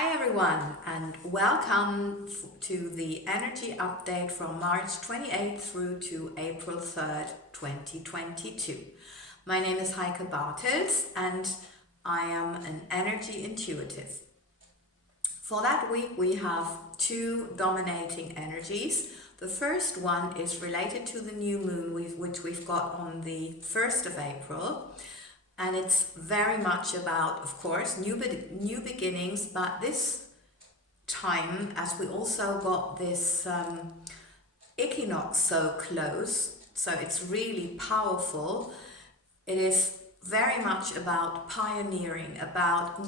Hi everyone, and welcome to the energy update from March 28th through to April 3rd, 2022. My name is Heike and I am an energy intuitive. For that week we have two dominating energies. The first one is related to the new moon which we've got on the 1st of April. And it's very much about, of course, new beginnings, but this time, as we also got this equinox so close, so it's really powerful, it is very much about pioneering, about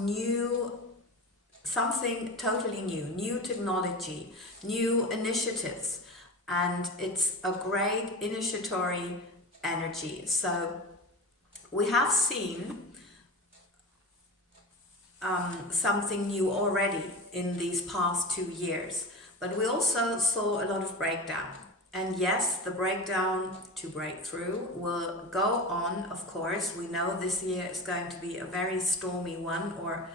something totally new technology, new initiatives, and it's a great initiatory energy. So we have seen something new already in these past 2 years, but we also saw a lot of breakdown. And yes, the breakdown to breakthrough will go on, of course. We know this year is going to be a very stormy one, or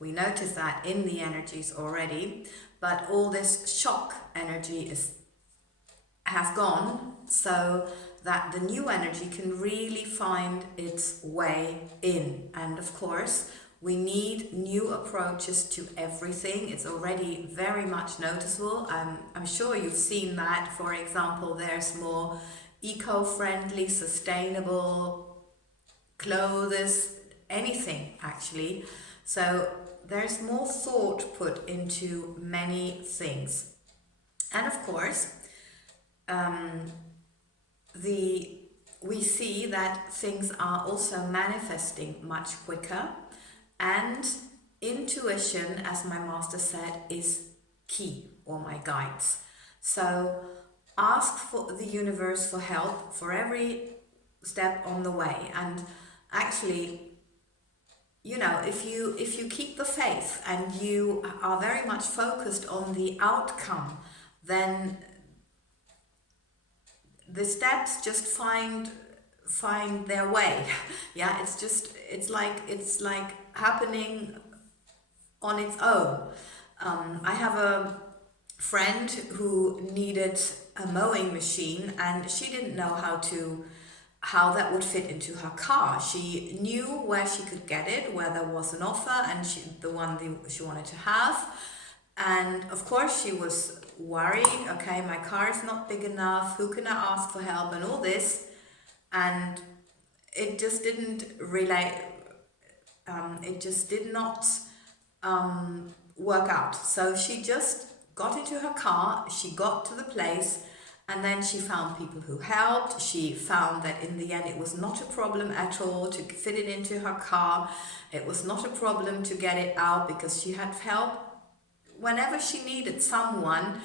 we notice that in the energies already, but all this shock energy has gone, so that the new energy can really find its way in. And of course, we need new approaches to everything. It's already very much noticeable. I'm sure you've seen that. For example, there's more eco-friendly, sustainable clothes, anything actually. So there's more thought put into many things. And of course, we see that things are also manifesting much quicker, and intuition, as my master said, is key, or my guides. So ask for the universe for help for every step on the way. And actually, if you keep the faith and you are very much focused on the outcome, then the steps just find their way. Yeah, it's like happening on its own. I have a friend who needed a mowing machine, and she didn't know how that would fit into her car. She knew where she could get it, where there was an offer, and the one she wanted to have. And of course she was worried, okay, my car is not big enough, who can I ask for help, and all this. And it just didn't relate, it just did not work out. So she just got into her car, she got to the place, and then she found people who helped. She found that in the end it was not a problem at all to fit it into her car. It was not a problem to get it out, because she had help. Whenever she needed someone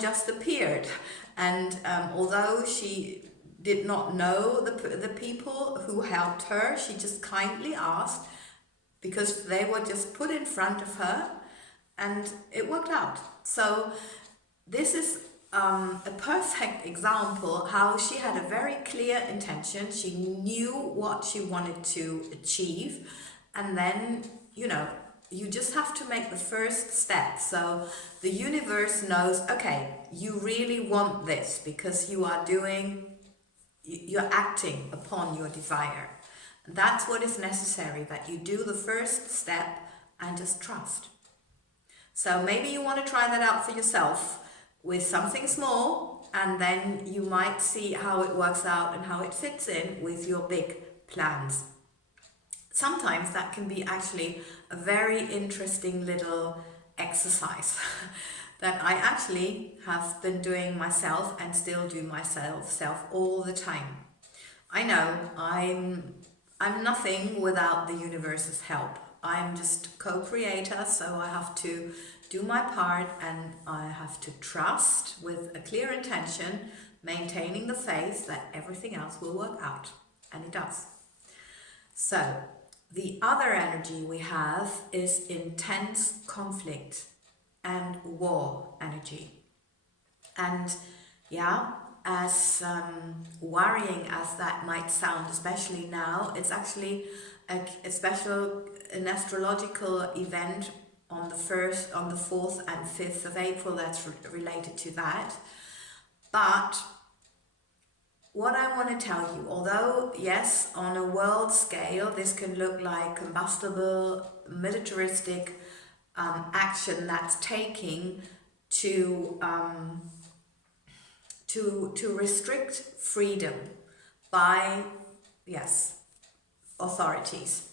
just appeared. And although she did not know the people who helped her, she just kindly asked, because they were just put in front of her, and it worked out. So this is a perfect example how she had a very clear intention. She knew what she wanted to achieve, and then you just have to make the first step. So the universe knows, okay, you really want this, because you're acting upon your desire. And that's what is necessary, that you do the first step and just trust. So maybe you want to try that out for yourself with something small, and then you might see how it works out and how it fits in with your big plans. Sometimes that can be actually a very interesting little exercise that I actually have been doing myself and still do myself all the time. I know I'm nothing without the universe's help. I'm just co-creator, so I have to do my part, and I have to trust with a clear intention, maintaining the faith that everything else will work out, and it does. So the other energy we have is intense conflict and war energy. And yeah, as worrying as that might sound, especially now, it's actually an astrological event on the 4th and 5th of April. That's related to that. But what I want to tell you, although yes, on a world scale, this can look like combustible, militaristic action that's taking to restrict freedom by, yes, authorities.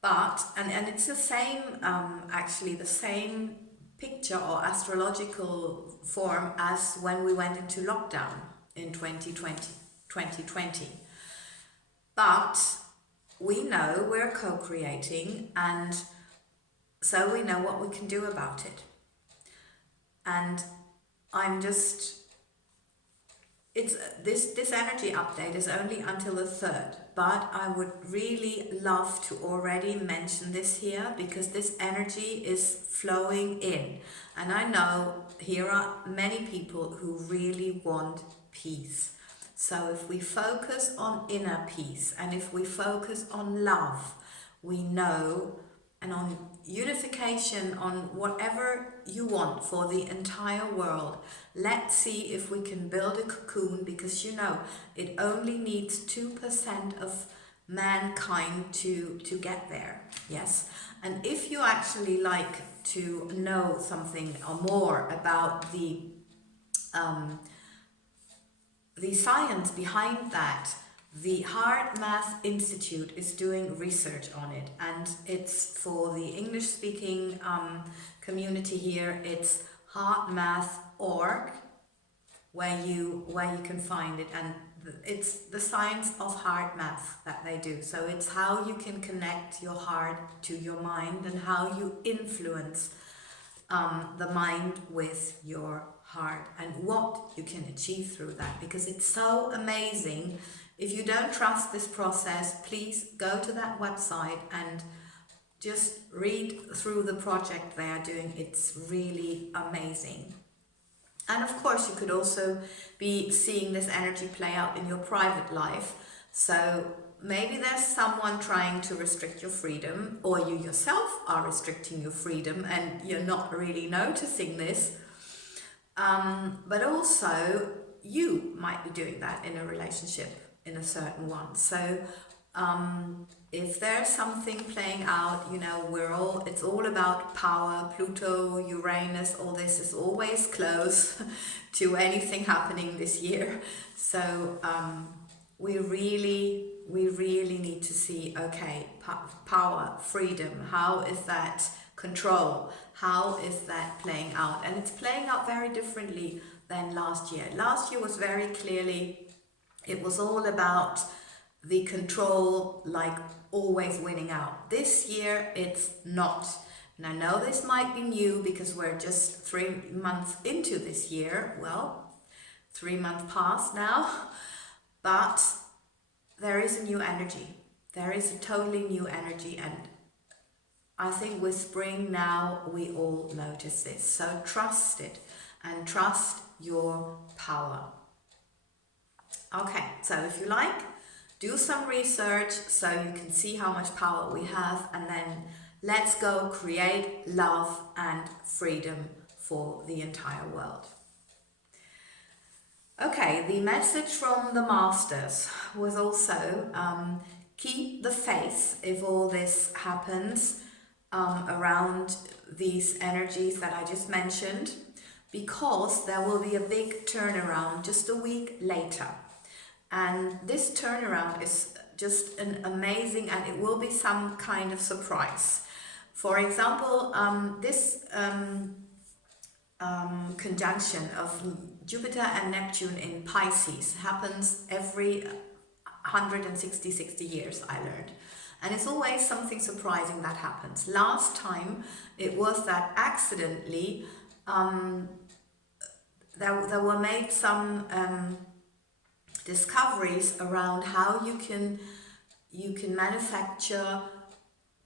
But, and it's the same, actually the same picture or astrological form as when we went into lockdown in 2020. But we know we're co-creating, and so we know what we can do about it. And I'm just, it's this energy update is only until the 3rd, but I would really love to already mention this here, because this energy is flowing in, and I know here are many people who really want peace. So if we focus on inner peace, and if we focus on love, we know, and on unification, on whatever you want for the entire world, let's see if we can build a cocoon, because you know it only needs 2% of mankind to get there. Yes. And if you actually like to know something or more about the science behind that, the Heart Math Institute is doing research on it, and it's for the English-speaking community here. It's heartmath.org, where you can find it, and it's the science of heart math that they do. So it's how you can connect your heart to your mind, and how you influence the mind with your heart, and what you can achieve through that, because it's so amazing. If you don't trust this process, please go to that website and just read through the project they are doing. It's really amazing. And of course, you could also be seeing this energy play out in your private life. So maybe there's someone trying to restrict your freedom, or you yourself are restricting your freedom and you're not really noticing this. But also, you might be doing that in a relationship, in a certain one. So if there's something playing out, you know, it's all about power. Pluto, Uranus, all this is always close to anything happening this year. So we really need to see, okay, power, freedom, how is that control? How is that playing out? And it's playing out very differently than last year. Last year was very clearly, it was all about the control, like always winning out. This year, it's not. And I know this might be new because we're just 3 months into this year. Well, 3 months past now, but there is a new energy. There is a totally new energy, and I think with spring now, we all notice this. So trust it, and trust your power. Okay, so if you like, do some research so you can see how much power we have, and then let's go create love and freedom for the entire world. Okay, the message from the masters was also keep the faith if all this happens around these energies that I just mentioned, because there will be a big turnaround just a week later. And this turnaround is just an amazing, and it will be some kind of surprise. For example, this conjunction of Jupiter and Neptune in Pisces happens every 60 years, I learned. And it's always something surprising that happens. Last time it was that accidentally there were made some discoveries around how you can manufacture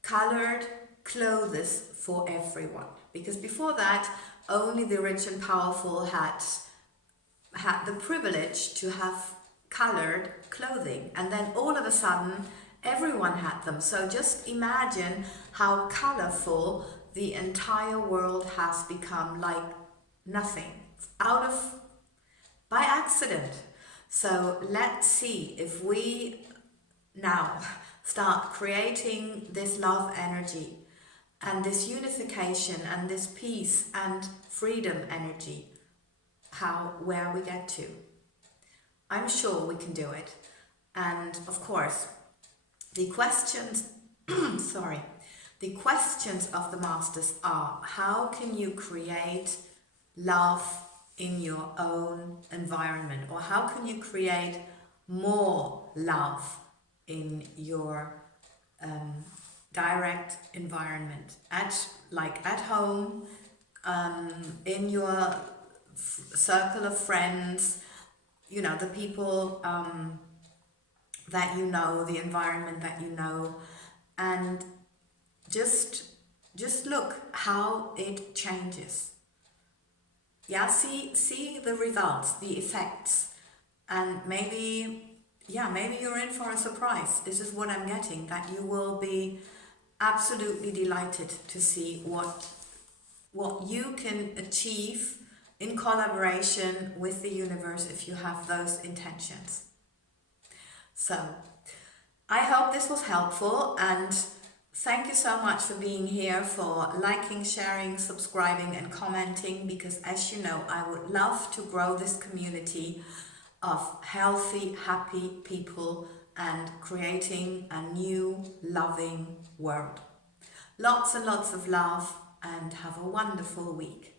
colored clothes for everyone. Because before that, only the rich and powerful had the privilege to have colored clothing, and then all of a sudden everyone had them. So just imagine how colorful the entire world has become like nothing, out of by accident. So let's see if we now start creating this love energy and this unification and this peace and freedom energy, where we get to. I'm sure we can do it. And of course, the questions, sorry, the questions of the masters are: how can you create love in your own environment? Or how can you create more love in your direct environment, at home, in your circle of friends, the people that you know, the environment that you know, and just look how it changes. Yeah, see the results, the effects, and maybe you're in for a surprise. This is what I'm getting, that you will be absolutely delighted to see what you can achieve in collaboration with the universe if you have those intentions. So I hope this was helpful, and thank you so much for being here, for liking, sharing, subscribing and commenting, because as you know, I would love to grow this community of healthy, happy people and creating a new, loving world. Lots and lots of love, and have a wonderful week.